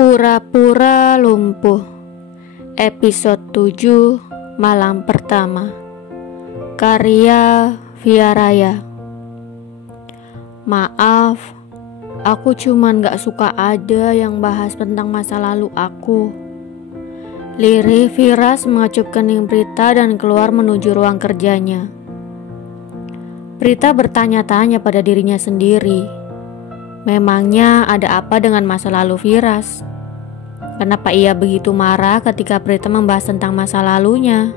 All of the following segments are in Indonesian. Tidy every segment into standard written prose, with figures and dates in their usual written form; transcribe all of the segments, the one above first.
Pura-pura lumpuh. Episode 7, malam pertama. Karya Via Raya. Maaf, aku cuman gak suka ada yang bahas tentang masa lalu aku. Lirih Firas mengecup kening Prita dan keluar menuju ruang kerjanya. Prita bertanya-tanya pada dirinya sendiri. Memangnya ada apa dengan masa lalu Firas? Kenapa ia begitu marah ketika Prita membahas tentang masa lalunya?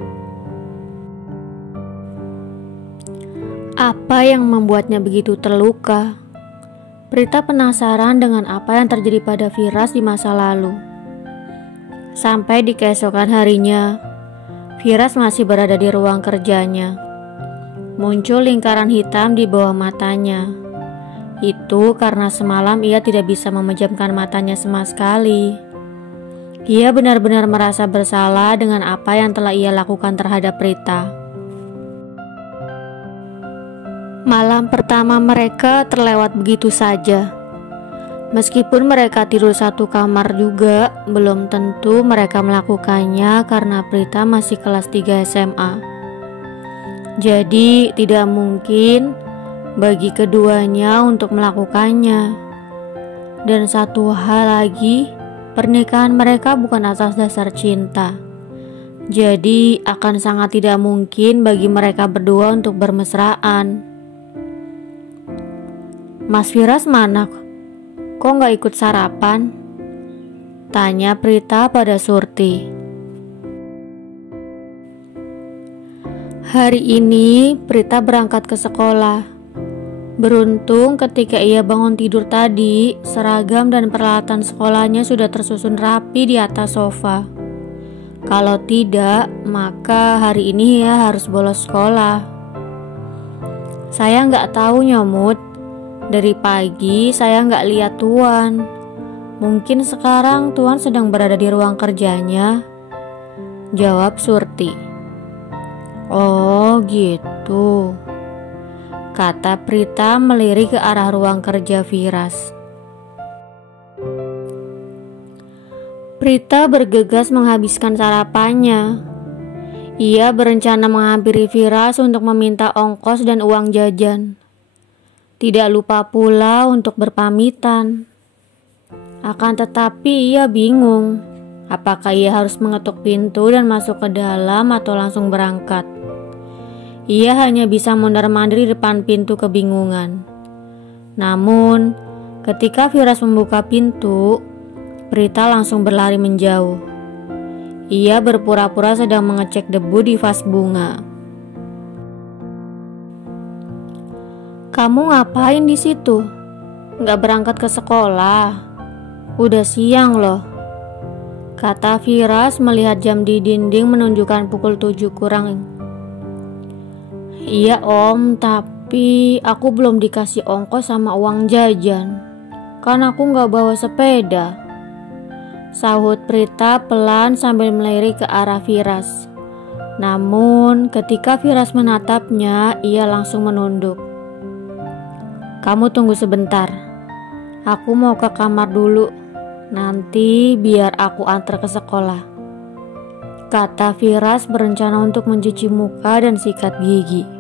Apa yang membuatnya begitu terluka? Prita penasaran dengan apa yang terjadi pada Firas di masa lalu. Sampai di keesokan harinya, Firas masih berada di ruang kerjanya. Muncul lingkaran hitam di bawah matanya. Itu karena semalam ia tidak bisa memejamkan matanya sama sekali. Ia benar-benar merasa bersalah dengan apa yang telah ia lakukan terhadap Prita. Malam pertama mereka terlewat begitu saja. Meskipun mereka tidur satu kamar juga, belum tentu mereka melakukannya karena Prita masih kelas 3 SMA. Jadi tidak mungkin bagi keduanya untuk melakukannya. Dan satu hal lagi, pernikahan mereka bukan atas dasar cinta. Jadi akan sangat tidak mungkin bagi mereka berdua untuk bermesraan. Mas Firas mana? Kok gak ikut sarapan? Tanya Prita pada Surti. Hari ini Prita berangkat ke sekolah. Beruntung ketika ia bangun tidur tadi, seragam dan peralatan sekolahnya sudah tersusun rapi di atas sofa. Kalau tidak, maka hari ini ia harus bolos sekolah. Saya nggak tahu Nyomut, dari pagi saya nggak lihat Tuan. Mungkin sekarang Tuan sedang berada di ruang kerjanya, jawab Surti. Oh gitu, kata Prita melirik ke arah ruang kerja Firas. Prita bergegas menghabiskan sarapannya. Ia berencana menghampiri Firas untuk meminta ongkos dan uang jajan. Tidak lupa pula untuk berpamitan. Akan tetapi ia bingung, apakah ia harus mengetuk pintu dan masuk ke dalam atau langsung berangkat. Ia hanya bisa mondar-mandir di depan pintu kebingungan. Namun, ketika Firas membuka pintu, Prita langsung berlari menjauh. Ia berpura-pura sedang mengecek debu di vas bunga. Kamu ngapain di situ? Nggak berangkat ke sekolah? Udah siang loh, kata Firas melihat jam di dinding menunjukkan pukul 7 kurang. Iya om, tapi aku belum dikasih ongkos sama uang jajan. Kan aku gak bawa sepeda, sahut Prita pelan sambil melirik ke arah Firas. Namun ketika Firas menatapnya, ia langsung menunduk. Kamu tunggu sebentar, aku mau ke kamar dulu. Nanti biar aku antar ke sekolah, kata Firas berencana untuk mencuci muka dan sikat gigi.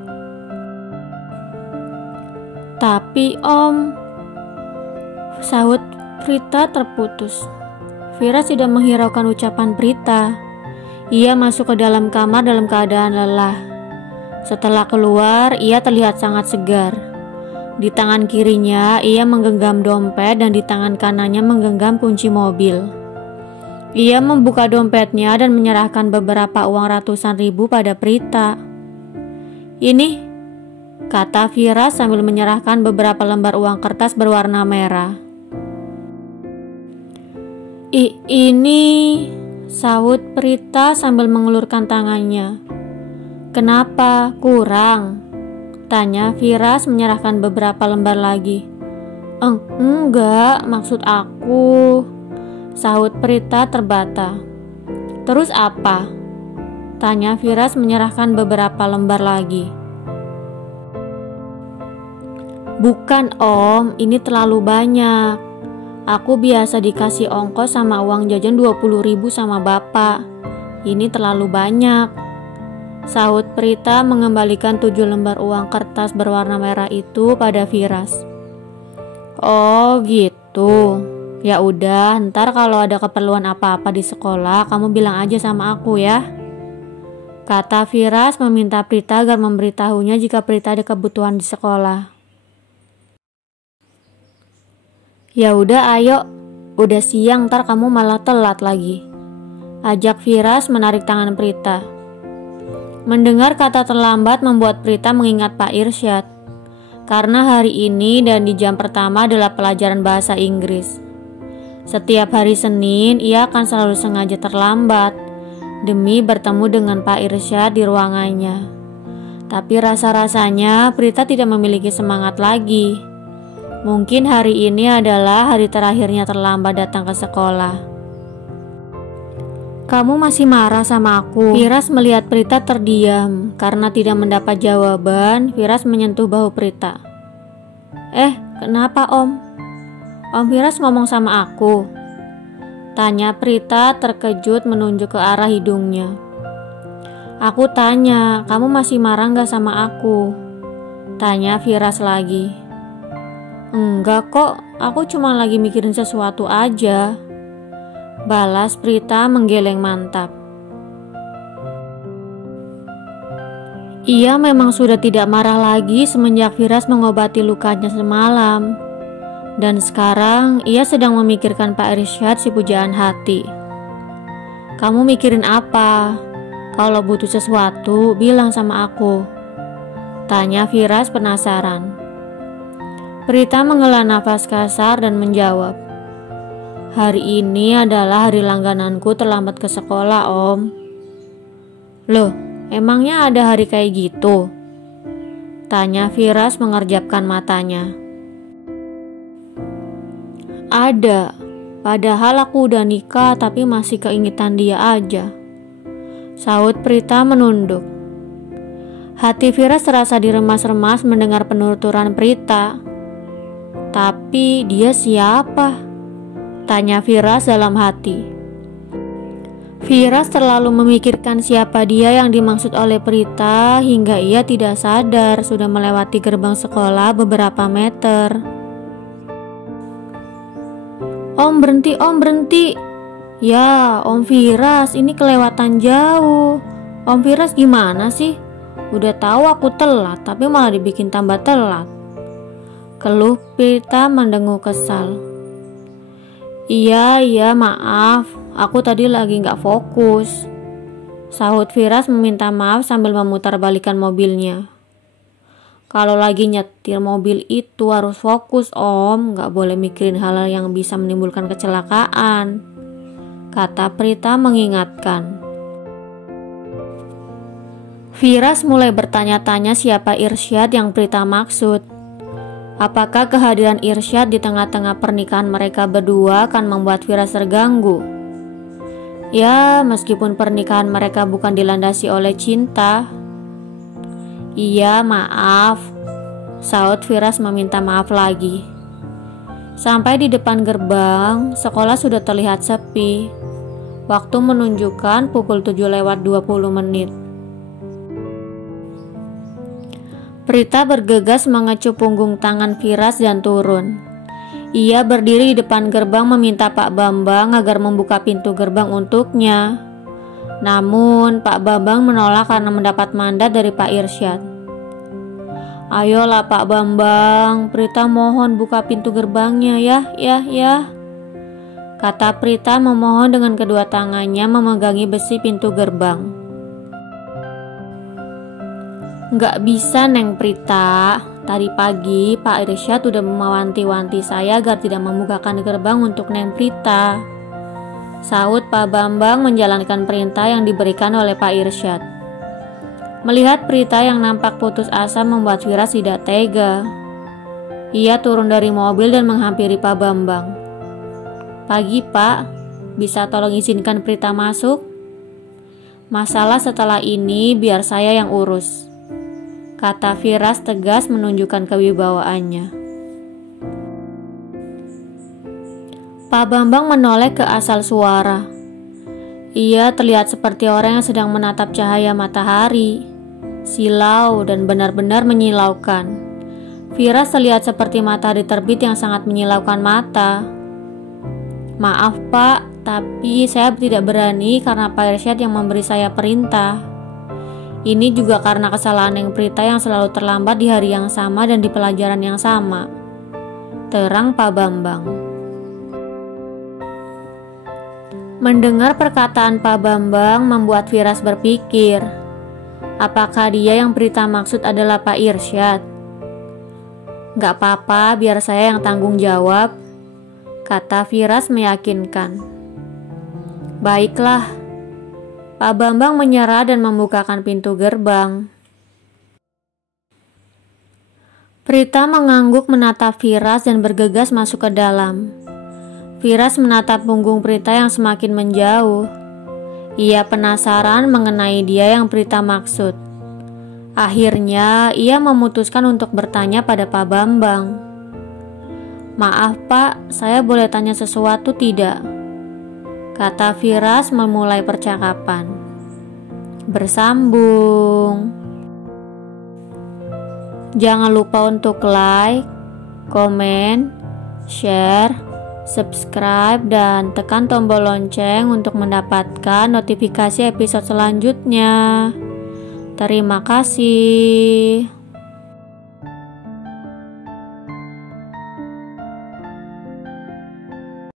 Tapi om, sahut Prita terputus. Firas tidak menghiraukan ucapan Prita. Ia masuk ke dalam kamar dalam keadaan lelah. Setelah keluar, ia terlihat sangat segar. Di tangan kirinya, ia menggenggam dompet dan di tangan kanannya menggenggam kunci mobil. Ia membuka dompetnya dan menyerahkan beberapa uang ratusan ribu pada Prita. Ini, kata Firas sambil menyerahkan beberapa lembar uang kertas berwarna merah. Ini, sahut Prita sambil mengulurkan tangannya. Kenapa, kurang? Tanya Firas menyerahkan beberapa lembar lagi. Enggak, maksud aku, sahut Prita terbata. Terus apa? Tanya Firas menyerahkan beberapa lembar lagi. Bukan om, ini terlalu banyak. Aku biasa dikasih ongkos sama uang jajan 20.000 sama bapak. Ini terlalu banyak. Sahut Prita mengembalikan 7 lembar uang kertas berwarna merah itu pada Firas. Oh gitu. Ya udah, ntar kalau ada keperluan apa-apa di sekolah, kamu bilang aja sama aku ya. Kata Firas meminta Prita agar memberitahunya jika Prita ada kebutuhan di sekolah. Ya udah ayo, udah siang ntar kamu malah telat lagi. Ajak Firas menarik tangan Prita. Mendengar kata terlambat membuat Prita mengingat Pak Irsyad. Karena hari ini dan di jam pertama adalah pelajaran bahasa Inggris. Setiap hari Senin ia akan selalu sengaja terlambat demi bertemu dengan Pak Irsyad di ruangannya. Tapi rasa-rasanya Prita tidak memiliki semangat lagi. Mungkin hari ini adalah hari terakhirnya terlambat datang ke sekolah. Kamu masih marah sama aku? Firas melihat Prita terdiam. Karena tidak mendapat jawaban, Firas menyentuh bahu Prita. Kenapa Om? Om Firas ngomong sama aku. Tanya Prita terkejut menunjuk ke arah hidungnya. Aku tanya, kamu masih marah gak sama aku? Tanya Firas lagi. Enggak kok, aku cuma lagi mikirin sesuatu aja. Balas Prita menggeleng mantap. Ia memang sudah tidak marah lagi semenjak Firas mengobati lukanya semalam. Dan sekarang ia sedang memikirkan Pak Irsyad si pujaan hati. Kamu mikirin apa? Kalau butuh sesuatu, bilang sama aku. Tanya Firas penasaran. Prita menghela nafas kasar dan menjawab. Hari ini adalah hari langgananku terlambat ke sekolah, Om. Loh, emangnya ada hari kayak gitu? Tanya Firas mengerjapkan matanya. Ada, padahal aku udah nikah tapi masih keingetan dia aja. Sahut Prita menunduk. Hati Firas terasa diremas-remas mendengar penuturan Prita. Tapi dia siapa? Tanya Firas dalam hati. Firas terlalu memikirkan siapa dia yang dimaksud oleh Prita hingga ia tidak sadar sudah melewati gerbang sekolah beberapa meter. Om berhenti. Ya, Om Firas, ini kelewatan jauh. Om Firas gimana sih? Udah tahu aku telat, tapi malah dibikin tambah telat. Keluh Prita mendengung kesal. Iya, maaf. Aku tadi lagi gak fokus. Sahut Firas meminta maaf sambil memutarbalikkan mobilnya. Kalau lagi nyetir mobil itu harus fokus Om, gak boleh mikirin hal-hal yang bisa menimbulkan kecelakaan. Kata Prita mengingatkan. Firas mulai bertanya-tanya siapa Irsyad yang Prita maksud. Apakah kehadiran Irsyad di tengah-tengah pernikahan mereka berdua akan membuat Firas terganggu? Ya, meskipun pernikahan mereka bukan dilandasi oleh cinta. Iya, maaf. Sahut Firas meminta maaf lagi. Sampai di depan gerbang, sekolah sudah terlihat sepi. Waktu menunjukkan pukul 7:20. Prita bergegas mengecup punggung tangan Firas dan turun. Ia berdiri di depan gerbang meminta Pak Bambang agar membuka pintu gerbang untuknya. Namun Pak Bambang menolak karena mendapat mandat dari Pak Irsyad. Ayolah Pak Bambang, Prita mohon buka pintu gerbangnya ya. Kata Prita memohon dengan kedua tangannya memegangi besi pintu gerbang. Gak bisa Neng Prita, tadi pagi Pak Irsyad udah mewanti-wanti saya agar tidak membukakan gerbang untuk Neng Prita. Sahut Pak Bambang menjalankan perintah yang diberikan oleh Pak Irsyad. Melihat Prita yang nampak putus asa membuat Firas tidak tega. Ia turun dari mobil dan menghampiri Pak Bambang. Pagi Pak, bisa tolong izinkan Prita masuk? Masalah setelah ini biar saya yang urus. Kata Firas tegas menunjukkan kewibawaannya. Pak Bambang menoleh ke asal suara. Ia terlihat seperti orang yang sedang menatap cahaya matahari, silau dan benar-benar menyilaukan. Firas terlihat seperti matahari terbit yang sangat menyilaukan mata. Maaf Pak, tapi saya tidak berani karena Pak Irsyad yang memberi saya perintah. Ini juga karena kesalahan Neng Prita yang selalu terlambat di hari yang sama dan di pelajaran yang sama. Terang Pak Bambang. Mendengar perkataan Pak Bambang membuat Firas berpikir, apakah dia yang Prita maksud adalah Pak Irsyad? Gak apa-apa, biar saya yang tanggung jawab, kata Firas meyakinkan. Baiklah. Pak Bambang menyerah dan membukakan pintu gerbang. Prita mengangguk menatap Firas dan bergegas masuk ke dalam. Firas menatap punggung Prita yang semakin menjauh. Ia penasaran mengenai dia yang Prita maksud. Akhirnya ia memutuskan untuk bertanya pada Pak Bambang. Maaf Pak, saya boleh tanya sesuatu tidak? Kata Firas memulai percakapan. Bersambung. Jangan lupa untuk like, komen, share, subscribe, dan tekan tombol lonceng untuk mendapatkan notifikasi episode selanjutnya. Terima kasih.